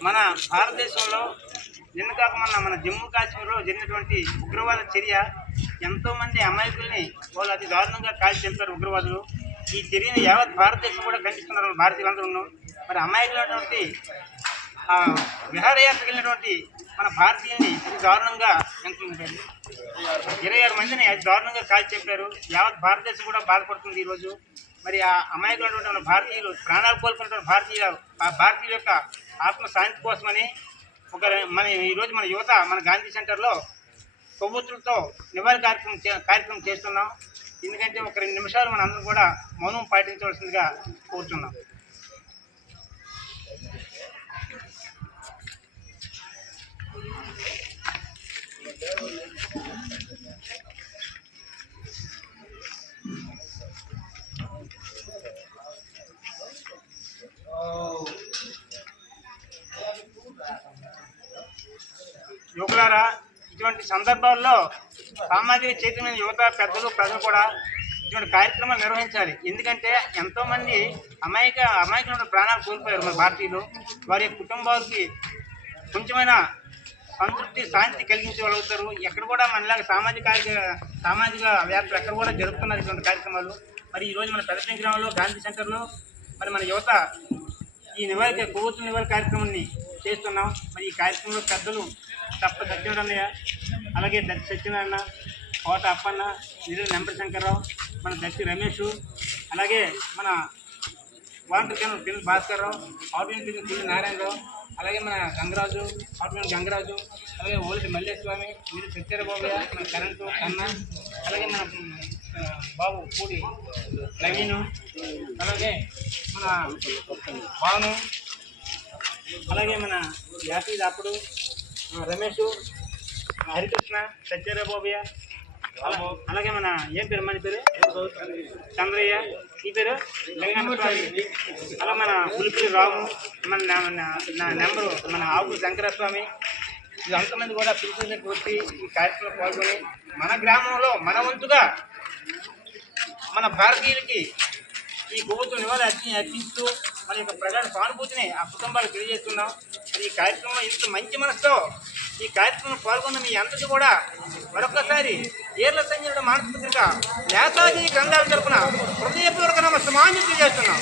మన భారతదేశంలో నిన్న కాక మొన్న మన జమ్మూ కాశ్మీర్లో జరిగినటువంటి ఉగ్రవాద చర్య ఎంతోమంది అమాయకుల్ని వాళ్ళు అతి దారుణంగా కాల్చి చంపారు ఉగ్రవాదులు. ఈ చర్యను యావత్ భారతదేశం కూడా ఖండిస్తున్నారు భారతీయులందరూ మరి అమాయకులైనటువంటి విహారయాత్రకు వెళ్ళినటువంటి మన భారతీయుల్ని అతి దారుణంగా ఎంతుంటారు ఇరవై ఆరు మందిని అతి దారుణంగా కాల్చి చంపారు యావత్ భారతదేశం కూడా బాధపడుతుంది ఈరోజు మరి ఆ అమాయకులైనటువంటి మన భారతీయులు ప్రాణాలు కోల్పోయినటువంటి భారతీయులు ఆ భారతీయుల యొక్క ఆత్మ శాంతి కోసమని ఒక మన ఈరోజు మన యువత మన గాంధీ సెంటర్లో కొవ్వొత్తులతో నివారణ కార్యక్రమం చే- కార్యక్రమం చేస్తున్నాం. ఎందుకంటే ఒక రెండు నిమిషాలు మనందరం కూడా మౌనం పాటించవలసిందిగా కోరుతున్నాం యువకులారా ఇటువంటి సందర్భాల్లో సామాజిక చైతన్య యువత పెద్దలు ప్రజలు కూడా ఇటువంటి కార్యక్రమాలు నిర్వహించాలి. ఎందుకంటే ఎంతోమంది అమాయక అమాయకుల ప్రాణాలు కోల్పోయారు మన భారతీయులు వారి కుటుంబాలకి కొంచెమైన సంతృప్తి శాంతి కలిగించే వాళ్ళు అవుతారు. ఎక్కడ కూడా మనలాగా సామాజిక సామాజిక వ్యాప్తులు ఎక్కడ కూడా జరుపుతున్నారు ఇటువంటి కార్యక్రమాలు. మరి ఈరోజు మన పెద్ద గ్రామంలో గాంధీ సెంటర్లో మరి మన యువత ఈ నివారణ కొవ్వొత్తు నివారణ కార్యక్రమాన్ని చేస్తున్నాం. మరి ఈ కార్యక్రమంలో పెద్దలు తప్ప సత్యవరన్నయ్య. అలాగే దత్తి సత్యనారాయణ కోట అప్పన్న నిరు నెంబర్ శంకర్రావు మన దత్తి రమేష్ అలాగే మన వాలంటీర్ కింద పిల్లి భాస్కర్రావు ఆటోన్ పిల్లలు పిల్లలు నారాయణరావు అలాగే మన గంగరాజు ఆటోన్ గంగరాజు అలాగే ఓల్డ్ మల్లేస్వామి మీరు సత్యరబాబయ్య మన కరెంటు కన్న అలాగే మన బాబు పూడి నవీను అలాగే మన భాను అలాగే మన యాసీద్ దాపుడు రమేష్ హరికృష్ణ సత్యరబాబయ్య అలా- అలాగే మన ఏం పేరు మన పేరు? చంద్రయ్య. ఈ పేరు? లింగన్న స్వామి అలా మన ఉలిపిరి రాము మన నా- నెంబరు మన ఆకు శంకరస్వామి. అంతమంది కూడా పిలిచినట్టు వచ్చి ఈ కార్యక్రమంలో పాల్గొని మన గ్రామంలో మన వంతుగా మన భారతీయులకి ఈ కొవ్వొత్తు నివాళి అర్చి అర్పిస్తూ మన యొక్క ప్రజల సానుభూతిని ఆ కుటుంబాలకు తెలియజేస్తున్నాం. ఈ కార్యక్రమం ఇంత మంచి మనసుతో ఈ కార్యక్రమం పాల్గొన్న మీ అందరికీ కూడా మరొకసారి ఏర్ల సంజయుడు మానసిక నేతాజీ గ్రంథాల తరపున హృదయపూర్వక నమ సమాన్యం తెలియజేస్తున్నాం.